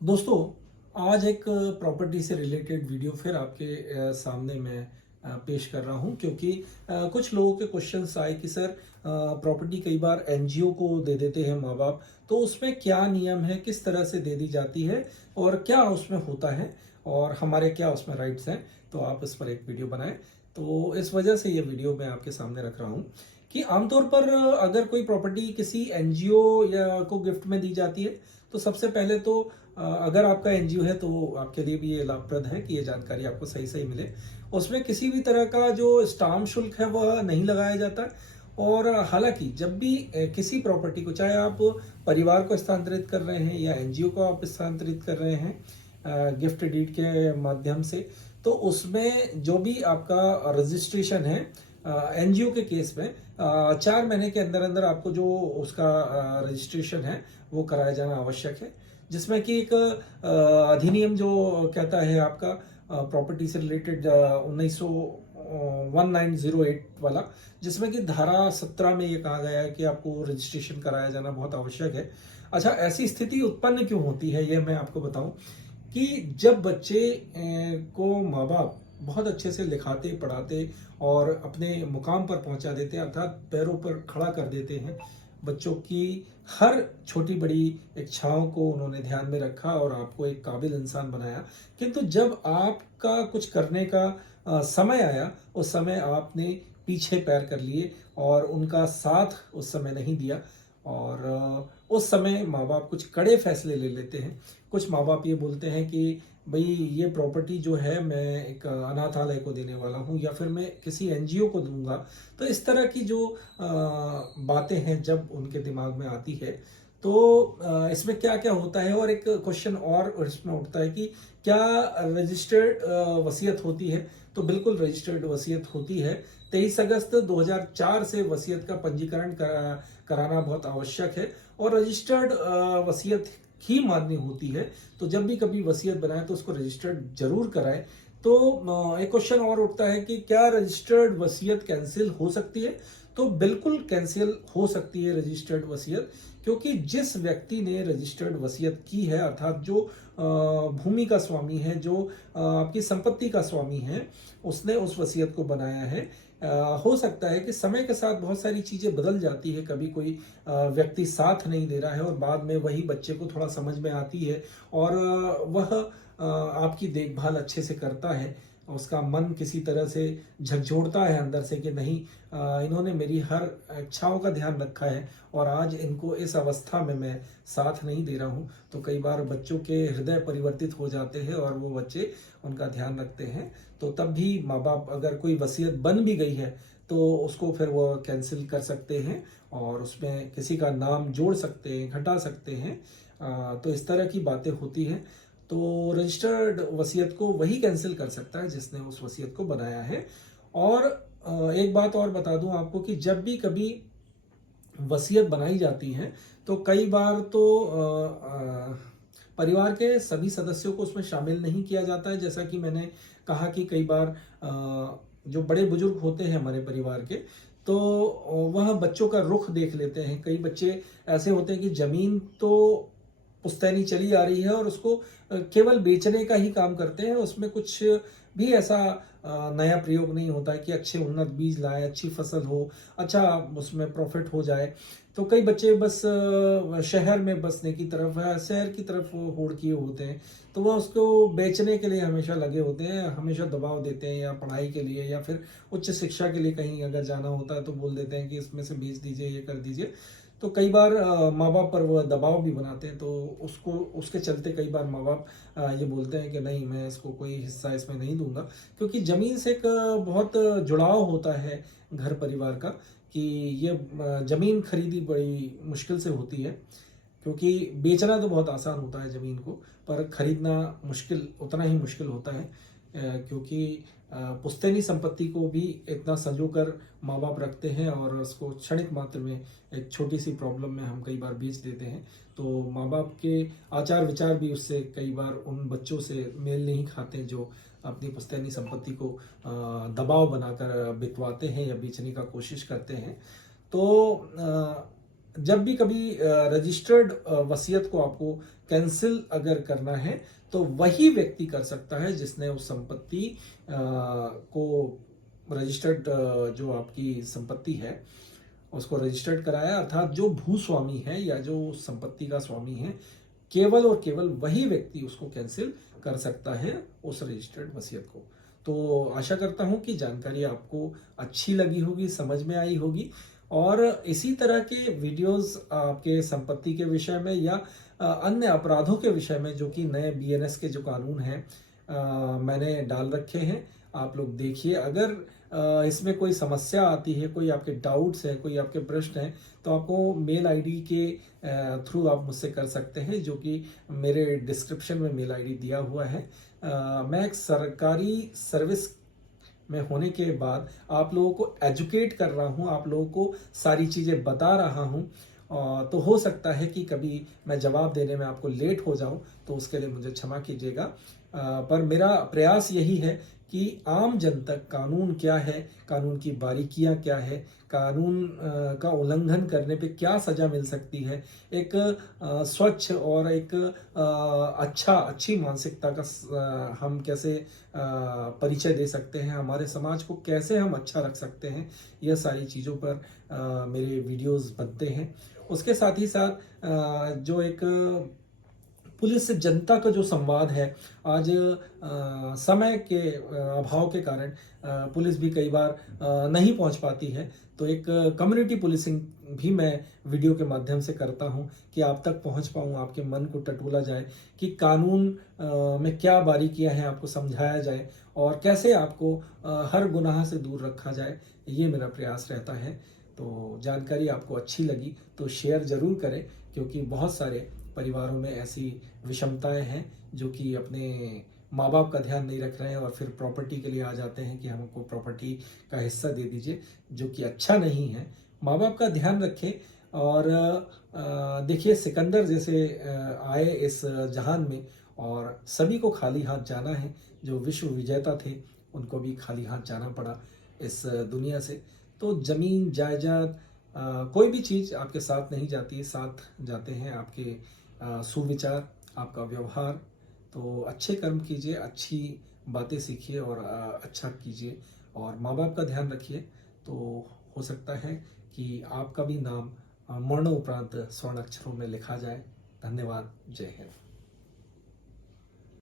दोस्तों, आज एक प्रॉपर्टी से रिलेटेड वीडियो फिर आपके सामने मैं पेश कर रहा हूं क्योंकि कुछ लोगों के क्वेश्चंस आए कि सर प्रॉपर्टी कई बार एनजीओ को दे देते हैं माँ बाप, तो उसमें क्या नियम है, किस तरह से दे दी जाती है और क्या उसमें होता है और हमारे क्या उसमें राइट्स हैं। तो आप इस पर एक वीडियो बनाएं। तो इस वजह से ये वीडियो मैं आपके सामने रख रहा हूं कि आमतौर पर अगर कोई प्रॉपर्टी किसी एनजीओ या को गिफ्ट में दी जाती है तो सबसे पहले तो अगर आपका एनजीओ है तो आपके लिए भी ये लाभप्रद है कि ये जानकारी आपको सही सही मिले। उसमें किसी भी तरह का जो स्टाम्प शुल्क है वह नहीं लगाया जाता। और हालांकि जब भी किसी प्रॉपर्टी को, चाहे आप परिवार को स्थानांतरित कर रहे हैं या एनजीओ को आप स्थानांतरित कर रहे हैं गिफ्ट डीड के माध्यम से, तो उसमें जो भी आपका रजिस्ट्रेशन है एनजीओ के केस में 4 महीने के अंदर अंदर आपको जो उसका रजिस्ट्रेशन है वो कराया जाना आवश्यक है। जिसमें कि एक अधिनियम जो कहता है आपका प्रॉपर्टी से रिलेटेड 1908 वाला, जिसमें कि धारा 17 में ये कहा गया है कि आपको रजिस्ट्रेशन कराया जाना बहुत आवश्यक है। अच्छा, ऐसी स्थिति उत्पन्न क्यों होती है ये मैं आपको बताऊं कि जब बच्चे को माँ बाप बहुत अच्छे से लिखाते पढ़ाते और अपने मुकाम पर पहुंचा देते हैं, अर्थात पैरों पर खड़ा कर देते हैं, बच्चों की हर छोटी बड़ी इच्छाओं को उन्होंने ध्यान में रखा और आपको एक काबिल इंसान बनाया। किंतु जब आपका कुछ करने का समय आया, उस समय आपने पीछे पैर कर लिए और उनका साथ उस समय नहीं दिया। और उस समय माँ बाप कुछ कड़े फैसले ले लेते हैं। कुछ माँ बाप ये बोलते हैं कि भाई ये प्रॉपर्टी जो है मैं एक अनाथालय को देने वाला हूँ या फिर मैं किसी एनजीओ को दूंगा। तो इस तरह की जो बातें हैं जब उनके दिमाग में आती है तो इसमें क्या क्या होता है। और एक क्वेश्चन और इसमें उठता है कि क्या रजिस्टर्ड वसीयत होती है। तो बिल्कुल रजिस्टर्ड वसीयत होती है। 23 अगस्त 2004 से वसीयत का पंजीकरण कराना बहुत आवश्यक है और रजिस्टर्ड वसीयत ही मान्य होती है। तो जब भी कभी वसीयत बनाए तो उसको रजिस्टर्ड जरूर कराएं। तो एक क्वेश्चन और उठता है कि क्या रजिस्टर्ड वसीयत कैंसिल हो सकती है। तो बिल्कुल कैंसिल हो सकती है रजिस्टर्ड वसीयत, क्योंकि जिस व्यक्ति ने रजिस्टर्ड वसीयत की है, अर्थात जो भूमि का स्वामी है, जो आपकी संपत्ति का स्वामी है, उसने उस वसीयत को बनाया है। हो सकता है कि समय के साथ बहुत सारी चीजें बदल जाती है, कभी कोई व्यक्ति साथ नहीं दे रहा है और बाद में वही बच्चे को थोड़ा समझ में आती है और वह आपकी देखभाल अच्छे से करता है। उसका मन किसी तरह से झकझोरता है अंदर से कि नहीं, इन्होंने मेरी हर इच्छाओं का ध्यान रखा है और आज इनको इस अवस्था में मैं साथ नहीं दे रहा हूँ। तो कई बार बच्चों के हृदय परिवर्तित हो जाते हैं और वो बच्चे उनका ध्यान रखते हैं। तो तब भी माँ बाप, अगर कोई वसीयत बन भी गई है तो उसको फिर वो कैंसिल कर सकते हैं और उसमें किसी का नाम जोड़ सकते हैं, घटा सकते हैं। तो इस तरह की बातें होती हैं। तो रजिस्टर्ड वसीयत को वही कैंसिल कर सकता है जिसने उस वसीयत को बनाया है। और एक बात और बता दूं आपको कि जब भी कभी वसीयत बनाई जाती है तो कई बार तो परिवार के सभी सदस्यों को उसमें शामिल नहीं किया जाता है। जैसा कि मैंने कहा कि कई बार जो बड़े बुजुर्ग होते हैं हमारे परिवार के, तो वह बच्चों का रुख देख लेते हैं। कई बच्चे ऐसे होते हैं कि जमीन तो पुश्तैनी चली आ रही है और उसको केवल बेचने का ही काम करते हैं। उसमें कुछ भी ऐसा नया प्रयोग नहीं होता है कि अच्छे उन्नत बीज लाए, अच्छी फसल हो, अच्छा उसमें प्रॉफिट हो जाए। तो कई बच्चे बस शहर में बसने की तरफ है, शहर की तरफ होड़ किए होते हैं। तो वह उसको बेचने के लिए हमेशा लगे होते हैं, हमेशा दबाव देते हैं, या पढ़ाई के लिए या फिर उच्च शिक्षा के लिए कहीं अगर जाना होता है तो बोल देते हैं कि इसमें से बेच दीजिए, ये कर दीजिए। तो कई बार माँ बाप पर वह दबाव भी बनाते हैं। तो उसको उसके चलते कई बार माँ बाप ये बोलते हैं कि नहीं, मैं इसको कोई हिस्सा इसमें नहीं दूंगा। क्योंकि जमीन से एक बहुत जुड़ाव होता है घर परिवार का, कि ये जमीन खरीदी बड़ी मुश्किल से होती है। क्योंकि बेचना तो बहुत आसान होता है जमीन को, पर खरीदना मुश्किल, उतना ही मुश्किल होता है। क्योंकि पुश्तैनी संपत्ति को भी इतना संजो कर माँ बाप रखते हैं और उसको क्षणिक मात्र में एक छोटी सी प्रॉब्लम में हम कई बार बेच देते हैं। तो माँ बाप के आचार विचार भी उससे कई बार उन बच्चों से मेल नहीं खाते जो अपनी पुश्तैनी संपत्ति को दबाव बनाकर बिकवाते हैं या बेचने का कोशिश करते हैं। तो जब भी कभी रजिस्टर्ड वसीयत को आपको कैंसिल अगर करना है तो वही व्यक्ति कर सकता है जिसने उस संपत्ति को रजिस्टर्ड, जो आपकी संपत्ति है उसको रजिस्टर्ड कराया, अर्थात जो भूस्वामी है या जो संपत्ति का स्वामी है, केवल और केवल वही व्यक्ति उसको कैंसिल कर सकता है उस रजिस्टर्ड वसीयत को। तो आशा करता हूं कि जानकारी आपको अच्छी लगी होगी, समझ में आई होगी, और इसी तरह के वीडियोस आपके संपत्ति के विषय में या अन्य अपराधों के विषय में, जो कि नए बीएनएस के जो कानून हैं मैंने डाल रखे हैं, आप लोग देखिए। अगर इसमें कोई समस्या आती है, कोई आपके डाउट्स है, कोई आपके प्रश्न है, तो आपको मेल आईडी के थ्रू आप मुझसे कर सकते हैं, जो कि मेरे डिस्क्रिप्शन में मेल आईडी दिया हुआ है। मैं एक सरकारी सर्विस में होने के बाद आप लोगों को एजुकेट कर रहा हूं, आप लोगों को सारी चीजें बता रहा हूं, तो हो सकता है कि कभी मैं जवाब देने में आपको लेट हो जाऊं, तो उसके लिए मुझे क्षमा कीजिएगा। पर मेरा प्रयास यही है कि आम जन तक कानून क्या है, कानून की बारीकियां क्या है, कानून का उल्लंघन करने पे क्या सजा मिल सकती है, एक स्वच्छ और एक अच्छी मानसिकता का हम कैसे परिचय दे सकते हैं, हमारे समाज को कैसे हम अच्छा रख सकते हैं, यह सारी चीज़ों पर मेरे वीडियोस बनते हैं। उसके साथ ही साथ जो एक पुलिस से जनता का जो संवाद है, आज समय के अभाव के कारण पुलिस भी कई बार नहीं पहुंच पाती है, तो एक कम्युनिटी पुलिसिंग भी मैं वीडियो के माध्यम से करता हूं कि आप तक पहुंच पाऊं, आपके मन को टटोला जाए कि कानून में क्या बारीकियां हैं, आपको समझाया जाए और कैसे आपको हर गुनाह से दूर रखा जाए, ये मेरा प्रयास रहता है। तो जानकारी आपको अच्छी लगी तो शेयर जरूर करें, क्योंकि बहुत सारे परिवारों में ऐसी विषमताएं हैं जो कि अपने माँ बाप का ध्यान नहीं रख रहे हैं और फिर प्रॉपर्टी के लिए आ जाते हैं कि हमको प्रॉपर्टी का हिस्सा दे दीजिए, जो कि अच्छा नहीं है। माँ बाप का ध्यान रखें। और देखिए, सिकंदर जैसे आए इस जहान में और सभी को खाली हाथ जाना है, जो विश्व विजेता थे उनको भी खाली हाथ जाना पड़ा इस दुनिया से। तो जमीन जायदाद कोई भी चीज़ आपके साथ नहीं जाती है, साथ जाते हैं आपके सुविचार, आपका व्यवहार। तो अच्छे कर्म कीजिए, अच्छी बातें सीखिए और अच्छा कीजिए और माँ बाप का ध्यान रखिए, तो हो सकता है कि आपका भी नाम मरणोपरांत स्वर्ण अक्षरों में लिखा जाए। धन्यवाद। जय हिंद।